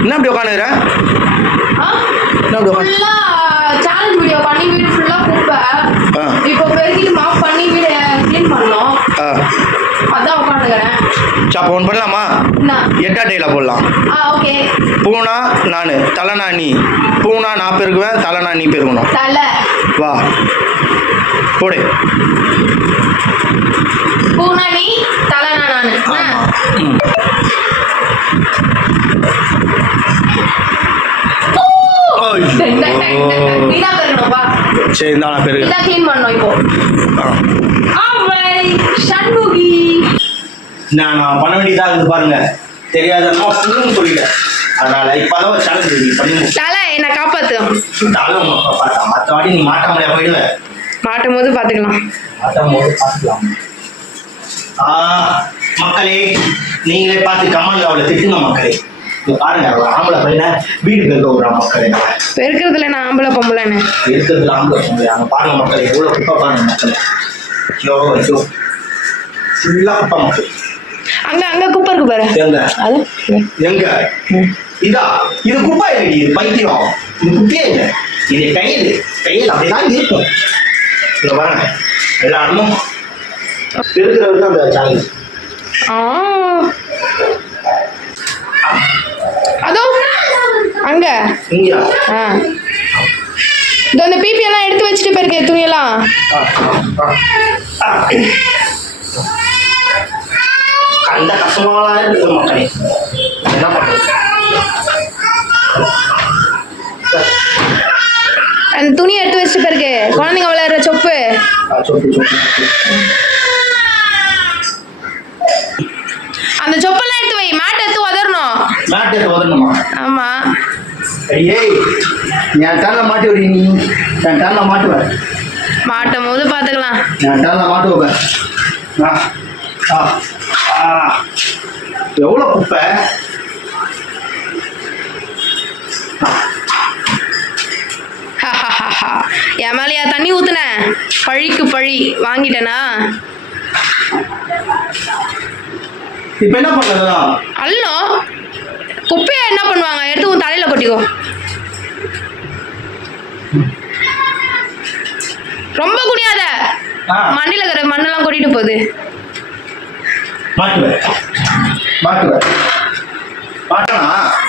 என்ன அப்படி உட்காந்துக்கிற ஆ? என்ன அப்படி உட்காந்து சேலஞ்ச் வீடியோ பண்ணி வீடு ஃபுல்லா குப்பை. இப்போ பெருக்கிட்டு மாப் பண்ணி வீடு க்ளீன் பண்ணோம். ஆ. அதான் உட்காந்துக்கிறேன் சரி அப்போ ஒன்று பண்ணலாமா? எட்டா டேல போடலாம். ஆ ஓகே. பூனா நான் தலைனா நீ. பூனா நான் பெருக்குவேன் தலைனா நீ பெருக்கணும் தலை. வா. போடு. பூனா நீ? சரி இந்தா நான் நீதான் க்ளீன் பண்ணணும் இப்போ. ஆல்ரைட் சண்முகி. நான் நான் பண்ண வேண்டியதாக இருக்குது பாருங்க. தெரியாதன்னா ஃபுல்லுன்னு சொல்லிட்டேன். அதனால இப்போதான் ஒரு சேலஞ்ச் ரெடி பண்ணி. தலை என்ன காப்பாத்து. தாலும் பார்த்தா மற்ற வாட்டி நீ மாட்ட முடியாது போயிடுவேன் மாட்டும் போது பாத்துக்கலாம். மாட்டும் போது பார்த்துக்கலாம் ஆ மக்களே நீங்களே பார்த்து கமெண்ட் அவளை திட்டுங்க மக்களே. பாருங்க ஆம்பளை பையனை வீடு பெருக்க விடுறான் மக்களே பெருக்கிறதுல நான் ஆம்பளை பொம்பளைன்னு இருக்கிறதுல ஆம்பளை பொம்பளை. அங்கே பாருங்க மக்களே எவ்வளோ குப்பை பாருங்க மக்களே. ஐயோ ஐயோ. ஃபுல்லாக குப்பை மக்கள். அங்க அங்க குப்பை இருக்கு பாரு. எங்க? அது? எங்க? இதா? இது குப்பை இல்லடி இது பைத்தியம். இது குப்பையே இல்லை. இது கையில் கையில் அப்படிதான் இருக்கும். இங்க பாருங்க எல்லா அந்த சேலஞ்ச் ஆ அதோ அங்க? ஆ. இந்த பிபி எல்லாம் எடுத்து வச்சுட்டு போயிருக்கே துணியெல்லாம். கண்ட கஷ்டமாலாம் இருக்குது மக்களே. என்ன பண்றது? அந்த துணியை எடுத்து வச்சுட்டு போயிருக்கு குழந்தைங்க விளையாடுற சொப்பு. அந்த சொப்பெல்லாம் எடுத்து வை மேட் எடுத்து உதறணும். மேட் எடுத்து உதறணுமா? ஆமா. ஏய் என் டேர்ல மாட்டி விடு நீ என் டேர்ல மாட்டுவேன் மாட்டும் போது பாத்துக்கலாம். என் டேர்ல மாட்டு வைப்பேன் ஆ ஆ ஆ. எவ்வளோ குப்பை? என் மேலையா தண்ணி ஊத்துன? பழிக்கு பழி. வாங்கிட்டேனா? இப்போ என்ன பண்ணுறதா அல்லும் குப்பையை என்ன பண்ணுவாங்க? கொட்டிக்கோ ரொம்ப குனியாத. ஆ. மண்ணில இருக்கிற மண்ணெல்லாம் கொட்டிட்டு போகுது.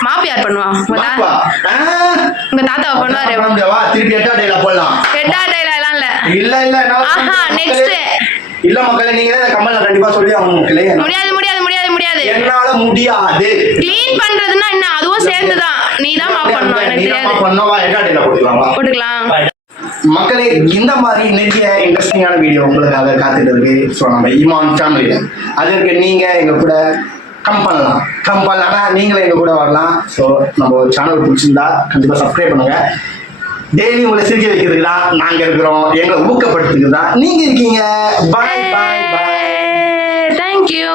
மாப்பு யார் பண்ணுவா? உங்க தாத்தாவை பண்ணுவாரு திருப்பி எட்டா டேல போடலாம். ரெட்டா டைலா எல்லாம் இல்ல. இல்ல இல்ல நான் ஆஹா மக்களே- நெக்ஸ்ட் இல்ல மக்களே நீங்களே இந்த கம்மல்ல கண்டிப்பா சொல்லி அவங்க மக்களே. முடியாது முடியாது. என்னால முடியாது. க்ளீன் பண்றதுன்னா என்ன? அதுவும் சேர்ந்துதான். நீ தான் மாப் பண்ணணும் எனக்கு தெரியாது. தான் பண்ணவா எட்டா டேல போட்டுக்கலாமா போட்டுக்கலாம். மக்களே இந்த மாதிரி நிறைய இன்ட்ரெஸ்டிங்கான வீடியோ உங்களுக்காக காத்துட்டு இருக்கு. ஸோ நம்ம இமான் ஃபேமிலியில் அதற்கு நீங்க எங்க கூட கம் பண்ணலாம். கம் பண்ணலன்னா நீங்களும் எங்க கூட வரலாம். ஸோ நம்ம சேனல் பிடிச்சிருந்தா கண்டிப்பா சப்ஸ்கிரைப் பண்ணுங்க. டெய்லி உங்களை சிரிக்க வைக்கிறதுக்கு தான் நாங்க இருக்கிறோம். எங்களை ஊக்கப்படுத்துறதுக்கு தான் நீங்க இருக்கீங்க. பாய் பாய் பாய் தேங்க்யூ